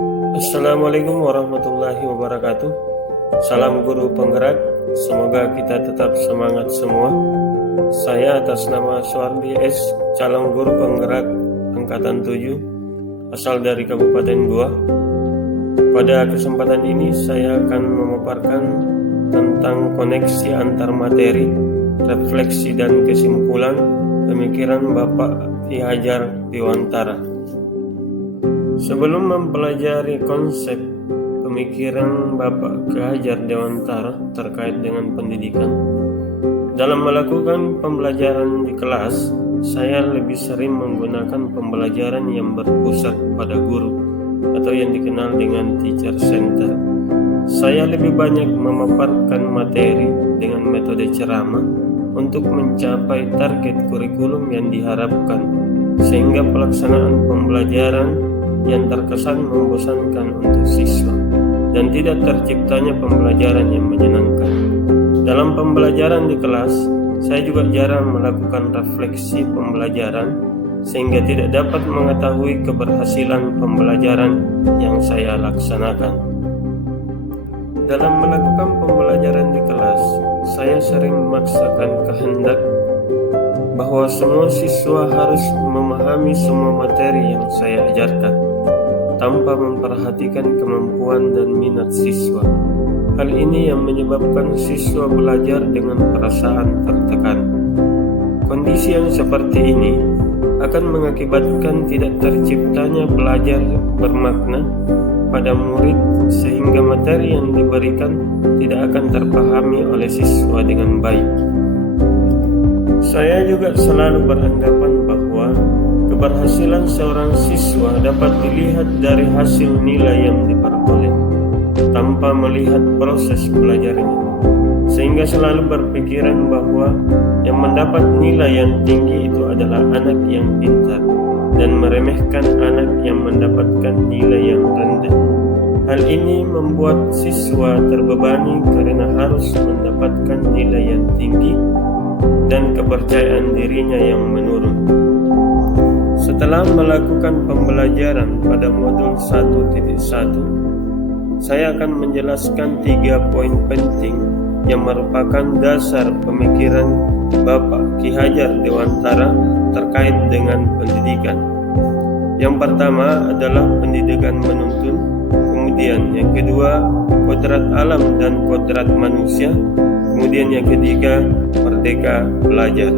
Assalamualaikum warahmatullahi wabarakatuh. Salam guru penggerak. Semoga kita tetap semangat semua. Saya atas nama Suardi S, calon guru penggerak angkatan 7, asal dari Kabupaten Goa. Pada kesempatan ini saya akan memaparkan tentang koneksi antar materi, refleksi dan kesimpulan pemikiran Bapak Ki Hajar Dewantara. Sebelum mempelajari konsep pemikiran Bapak Ki Hajar Dewantara terkait dengan pendidikan, dalam melakukan pembelajaran di kelas, saya lebih sering menggunakan pembelajaran yang berpusat pada guru atau yang dikenal dengan teacher center. Saya lebih banyak memaparkan materi dengan metode ceramah untuk mencapai target kurikulum yang diharapkan, sehingga pelaksanaan pembelajaran yang terkesan membosankan untuk siswa dan tidak terciptanya pembelajaran yang menyenangkan. Dalam pembelajaran di kelas, saya juga jarang melakukan refleksi pembelajaran sehingga tidak dapat mengetahui keberhasilan pembelajaran yang saya laksanakan. Dalam melakukan pembelajaran di kelas, saya sering memaksakan kehendak bahwa semua siswa harus memahami semua materi yang saya ajarkan, tanpa memperhatikan kemampuan dan minat siswa. Hal ini yang menyebabkan siswa belajar dengan perasaan tertekan. Kondisi yang seperti ini akan mengakibatkan tidak terciptanya belajar bermakna pada murid, sehingga materi yang diberikan tidak akan terpahami oleh siswa dengan baik. Saya juga selalu beranggapan bahwa keberhasilan seorang siswa dapat dilihat dari hasil nilai yang diperoleh tanpa melihat proses belajarnya, sehingga selalu berpikiran bahwa yang mendapat nilai yang tinggi itu adalah anak yang pintar dan meremehkan anak yang mendapatkan nilai yang rendah. Hal ini membuat siswa terbebani karena harus mendapatkan nilai yang tinggi dan kepercayaan dirinya yang menurun. Setelah melakukan pembelajaran pada modul 1.1, saya akan menjelaskan 3 poin penting yang merupakan dasar pemikiran Bapak Ki Hajar Dewantara terkait dengan pendidikan. Yang pertama adalah pendidikan menuntun, kemudian yang kedua kodrat alam dan kodrat manusia, kemudian yang ketiga merdeka belajar.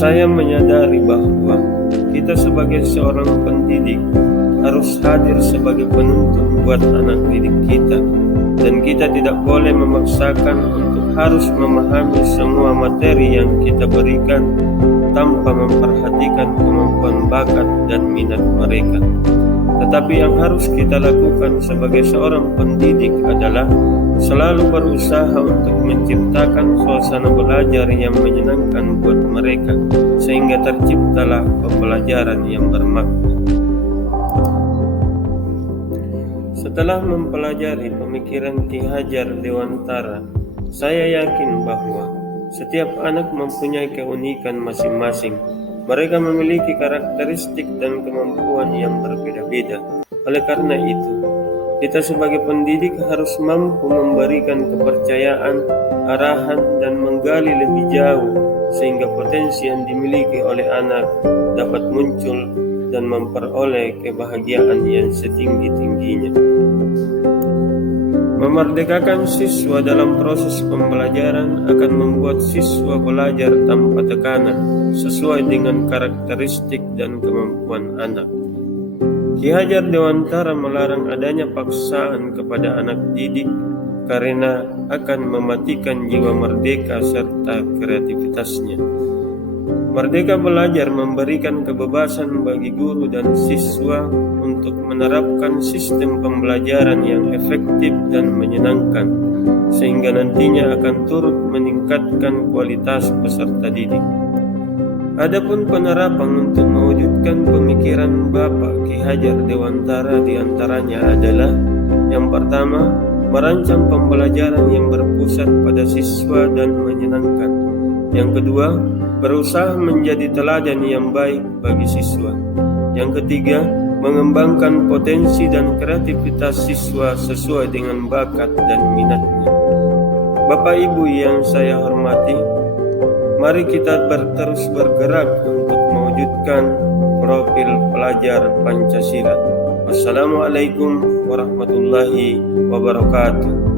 Saya menyadari bahwa kita sebagai seorang pendidik harus hadir sebagai penuntun buat anak didik kita, dan kita tidak boleh memaksakan untuk harus memahami semua materi yang kita berikan tanpa memperhatikan kemampuan bakat dan minat mereka. Tetapi yang harus kita lakukan sebagai seorang pendidik adalah selalu berusaha untuk menciptakan suasana belajar yang menyenangkan buat mereka, sehingga terciptalah pembelajaran yang bermakna. Setelah mempelajari pemikiran Ki Hajar Dewantara, saya yakin bahwa setiap anak mempunyai keunikan masing-masing. Mereka memiliki karakteristik dan kemampuan yang berbeda-beda. Oleh karena itu, kita sebagai pendidik harus mampu memberikan kepercayaan, arahan, dan menggali lebih jauh sehingga potensi yang dimiliki oleh anak dapat muncul dan memperoleh kebahagiaan yang setinggi-tingginya. Memerdekakan siswa dalam proses pembelajaran akan membuat siswa belajar tanpa tekanan, sesuai dengan karakteristik dan kemampuan anak. Ki Hajar Dewantara melarang adanya paksaan kepada anak didik karena akan mematikan jiwa merdeka serta kreativitasnya. Merdeka belajar memberikan kebebasan bagi guru dan siswa untuk menerapkan sistem pembelajaran yang efektif dan menyenangkan, sehingga nantinya akan turut meningkatkan kualitas peserta didik. Adapun penerapan untuk mewujudkan pemikiran Bapak Ki Hajar Dewantara diantaranya adalah: yang pertama, merancang pembelajaran yang berpusat pada siswa dan menyenangkan. Yang kedua, berusaha menjadi teladan yang baik bagi siswa. Yang ketiga, mengembangkan potensi dan kreativitas siswa sesuai dengan bakat dan minatnya. Bapak Ibu yang saya hormati, mari kita terus bergerak untuk mewujudkan profil pelajar Pancasila. Wassalamualaikum warahmatullahi wabarakatuh.